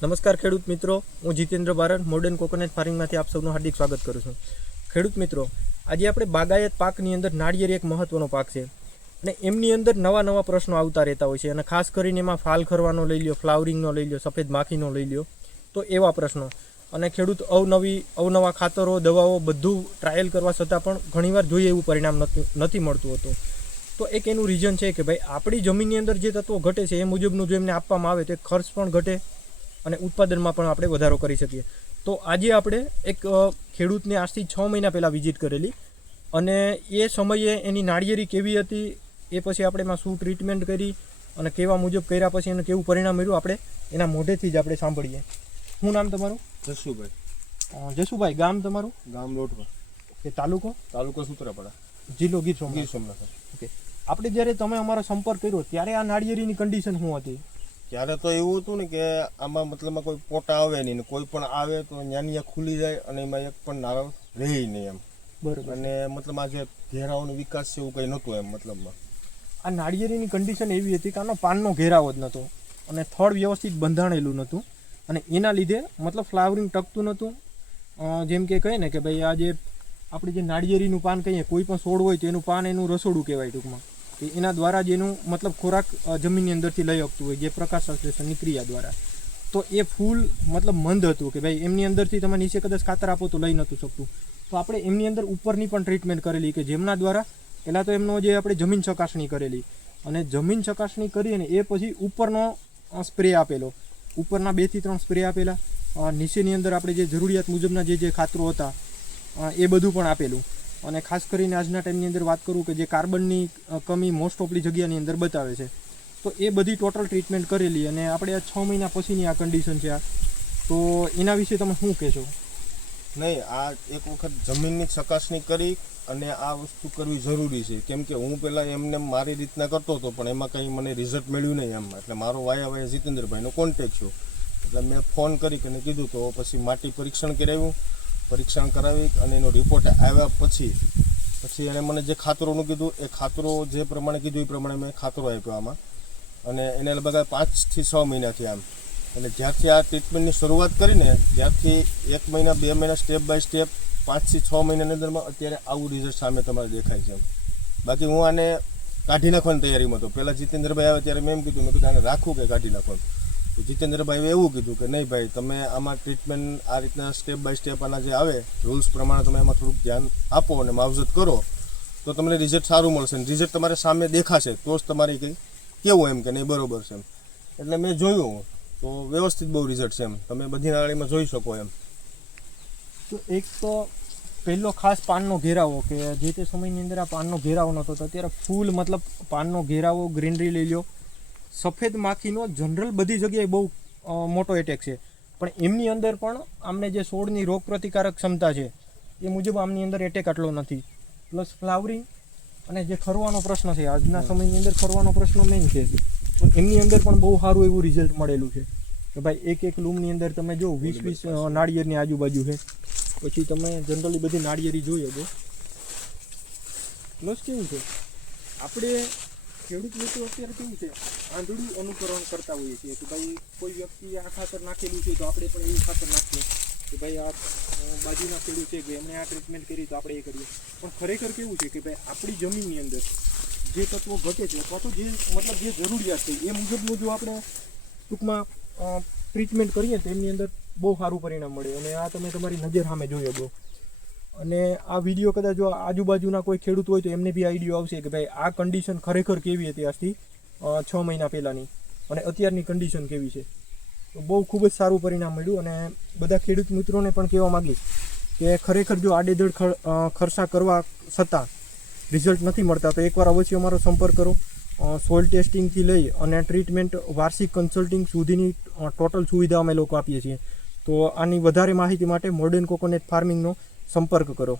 નમસ્કાર ખેડૂત મિત્રો, હું જીતેન્દ્ર બારડ મોડર્ન કોકોનટ ફાર્મિંગમાંથી આપ સૌનું હાર્દિક સ્વાગત કરું છું. ખેડૂત મિત્રો, આજે આપણે બાગાયત પાકની અંદર નાળિયેર એક મહત્વનો પાક છે અને એમની અંદર નવા નવા પ્રશ્નો આવતા રહેતા હોય છે અને ખાસ કરીને એમાં ફાલ ખરવાનો લઈ લ્યો, ફ્લાવરિંગનો લઈ લ્યો, સફેદ માખીનો લઈ લ્યો, તો એવા પ્રશ્નો. અને ખેડૂત અવનવી, અવનવા ખાતરો, દવાઓ બધું ટ્રાયલ કરવા છતાં પણ ઘણીવાર જોઈએ એવું પરિણામ નથી મળતું હતું. તો એક એનું રીઝન છે કે ભાઈ, આપણી જમીનની અંદર જે તત્વો ઘટે છે એ મુજબનું જો એમને આપવામાં આવે તો ખર્ચ પણ ઘટે અને ઉત્પાદનમાં પણ આપણે વધારો કરી શકીએ. તો આજે આપણે એક ખેડૂતને આજથી છ મહિના પહેલાં વિઝિટ કરેલી અને એ સમયે એની નાળિયેરી કેવી હતી એ પછી આપણે એમાં શું ટ્રીટમેન્ટ કરી અને કેવા મુજબ કર્યા પછી એનું કેવું પરિણામ મળ્યું આપણે એના મોઢેથી જ આપણે સાંભળીએ. શું નામ તમારું? જશુભાઈ અ, જસુભાઈ ગામ તમારું? ગામ લોટવા. કે તાલુકો? તાલુકો સુત્રાપાડા. જિલ્લો ગીર ગીર સોમનાથ. સોમનાથ ઓકે. આપણે જ્યારે તમે અમારો સંપર્ક કર્યો ત્યારે આ નાળિયેરીની કન્ડિશન શું હતી? ત્યારે તો એવું હતું ને કે આમાં મતલબમાં કોઈ પોટા આવે નહીં ને કોઈ પણ આવે તો ન્યાનિયા ખુલી જાય અને એમાં એક પણ નાળો રહે નહીં એમ. બરાબર. અને મતલબ આ જે ઘેરાઓનો વિકાસ છે એવું કંઈ નહોતું એમ મતલબમાં. આ નાળિયેરીની કન્ડિશન એવી હતી કે આનો પાનનો ઘેરાવો જ નહોતો અને થડ વ્યવસ્થિત બંધાણેલું નહોતું અને એના લીધે મતલબ ફ્લાવરિંગ ટકતું નહોતું. જેમ કે કહે ને કે ભાઈ આ જે આપણે જે નાળિયેરીનું પાન કહીએ કોઈ પણ છોડ હોય તો એનું પાન એનું રસોડું કહેવાય ટૂંકમાં. એના દ્વારા જ એનું મતલબ ખોરાક જમીનની અંદરથી લઈ શકતું હોય, જે પ્રકાશ સંશ્લેષણની ક્રિયા દ્વારા. તો એ ફૂલ મતલબ મંદ હતું કે ભાઈ એમની અંદરથી તમે નીચે કદાચ ખાતર આપો તો લઈ નહોતું શકતું. તો આપણે એમની અંદર ઉપરની પણ ટ્રીટમેન્ટ કરેલી કે જેમના દ્વારા, પહેલાં તો એમનો જે આપણે જમીન ચકાસણી કરેલી. અને જમીન ચકાસણી કરીને એ પછી ઉપરનો સ્પ્રે આપેલો. ઉપરના બેથી ત્રણ સ્પ્રે આપેલા. નીચેની અંદર આપણે જે જરૂરિયાત મુજબના જે જે ખાતરો હતા એ બધું પણ આપેલું. અને ખાસ કરીને આજના ટાઈમની અંદર વાત કરું કે જે કાર્બનની કમી મોસ્ટ ઓફલી જગ્યાની અંદર બતાવે છે. તો એ બધી ટોટલ ટ્રીટમેન્ટ કરેલી અને આપણે આ છ મહિના પછીની આ કન્ડિશન છે આ. તો એના વિશે તમે શું કહેશો? નહીં, આ એક વખત જમીનની ચકાસણી કરી અને આ વસ્તુ કરવી જરૂરી છે. કેમ કે હું પહેલાં એમને મારી રીતના કરતો હતો, પણ એમાં કંઈ મને રિઝલ્ટ મળ્યું નહીં એમ. એટલે મારો વાયા વાયા જીતેન્દ્રભાઈનો કોન્ટેક થયો. એટલે મેં ફોન કરી એને કીધું તો પછી માટી પરીક્ષણ કરાવ્યું. પરીક્ષણ કરાવી અને એનો રિપોર્ટ આવ્યા પછી પછી એણે મને જે ખાતરોનું કીધું, એ ખાતરો જે પ્રમાણે કીધું, એ પ્રમાણે મેં ખાતરો આપ્યો આમાં. અને એને લગભગ પાંચથી છ મહિનાથી આમ. એટલે જ્યારથી આ ટ્રીટમેન્ટની શરૂઆત કરીને, ત્યારથી એક મહિના, બે મહિના સ્ટેપ બાય સ્ટેપ પાંચથી છ મહિનાની અંદરમાં અત્યારે આવું રિઝલ્ટ સામે તમારે દેખાય છે બાકી હું આને કાઢી નાખવાની તૈયારીમાં હતો. પહેલાં જીતેન્દ્રભાઈ આવે ત્યારે મેં એમ કીધું, મેં કીધું, આને રાખવું કે કાઢી નાખવાનું? તો જીતેન્દ્રભાઈએ એવું કીધું કે નહીં ભાઈ, તમે આમાં ટ્રીટમેન્ટ આ રીતના સ્ટેપ બાય સ્ટેપ આના જે આવે રૂલ્સ પ્રમાણે તમે એમાં થોડુંક ધ્યાન આપો અને માવજત કરો, તો તમને રિઝલ્ટ સારું મળશે. અને રિઝલ્ટ તમારે સામે દેખાશે, તો જ તમારે કંઈ કેવું એમ કે નહીં, બરોબર છે એમ. એટલે મેં જોયું, તો વ્યવસ્થિત બહુ રિઝલ્ટ છે એમ. તમે બધી નાળીમાં જોઈ શકો એમ. તો એક તો પહેલો ખાસ પાનનો ઘેરાવો કે જે તે સમયની અંદર આ પાનનો ઘેરાવો નહોતો, તો અત્યારે ફૂલ મતલબ પાનનો ઘેરાવો ગ્રીનરી લઈ લ્યો સફેદ માખીનો જનરલ બધી જગ્યાએ બહુ મોટો એટેક છે. પણ એમની અંદર પણ આમને જે છોડની રોગ પ્રતિકારક ક્ષમતા છે, એ મુજબ આમની અંદર એટેક આટલો નથી. પ્લસ ફ્લાવરિંગ અને જે ખરવાનો પ્રશ્ન છે, આજના સમયની અંદર ખરવાનો પ્રશ્ન મેઇન છે. પણ એમની અંદર પણ બહુ સારું એવું રિઝલ્ટ મળેલું છે. કે ભાઈ એક એક લૂમની અંદર તમે જો વીસ વીસ નાળિયેરની આજુબાજુ છે. પછી તમે જનરલી બધી નાળિયેરી જોઈ શકો. પ્લસ કેવું છે? આપણે ખેડૂત મિત્રો અત્યારે કેવું છે? આંધળું અનુકરણ કરતા હોઈએ છીએ કે ભાઈ કોઈ વ્યક્તિ આ ખાતર નાખેલું છે તો આપણે પણ એવું ખાતર નાખીએ. કે ભાઈ આ બાજુના ખેડૂત છે કે એમણે આ ટ્રીટમેન્ટ કરી તો આપણે એ કરીએ. પણ ખરેખર કેવું છે કે ભાઈ આપણી જમીનની અંદર જે તત્વો ઘટે છે અથવા તો જે, મતલબ જે જરૂરિયાત છે એ મુજબનું જો આપણે ટૂંકમાં ટ્રીટમેન્ટ કરીએ તો એમની અંદર બહુ સારું પરિણામ મળે. અને આ તમે તમારી નજર સામે જોઈ શકો. અને આ વીડિયો કદાચ જો આજુબાજુના કોઈ ખેડૂત હોય તો એમને બી આઈડિયો આવશે કે ભાઈ આ કન્ડિશન ખરેખર કેવી હતી આજથી છ મહિના પહેલાંની. અને અત્યારની કન્ડિશન કેવી છે? તો બહુ ખૂબ જ સારું પરિણામ મળ્યું અને બધા ખેડૂત મિત્રોને પણ કહેવા માગીશ કે ખરેખર જો આડેધડ ખર્ચા કરવા છતાં રિઝલ્ટ નથી મળતા, તો એકવાર અવશ્ય અમારો સંપર્ક કરો. સોઇલ ટેસ્ટિંગથી લઈ અને ટ્રીટમેન્ટ વાર્ષિક કન્સલ્ટિંગ સુધીની ટોટલ સુવિધા અમે લોકો આપીએ છીએ. તો આની વધારે માહિતી માટે મોર્ડન કોકોનેટ ફાર્મિંગનો સંપર્ક કરો.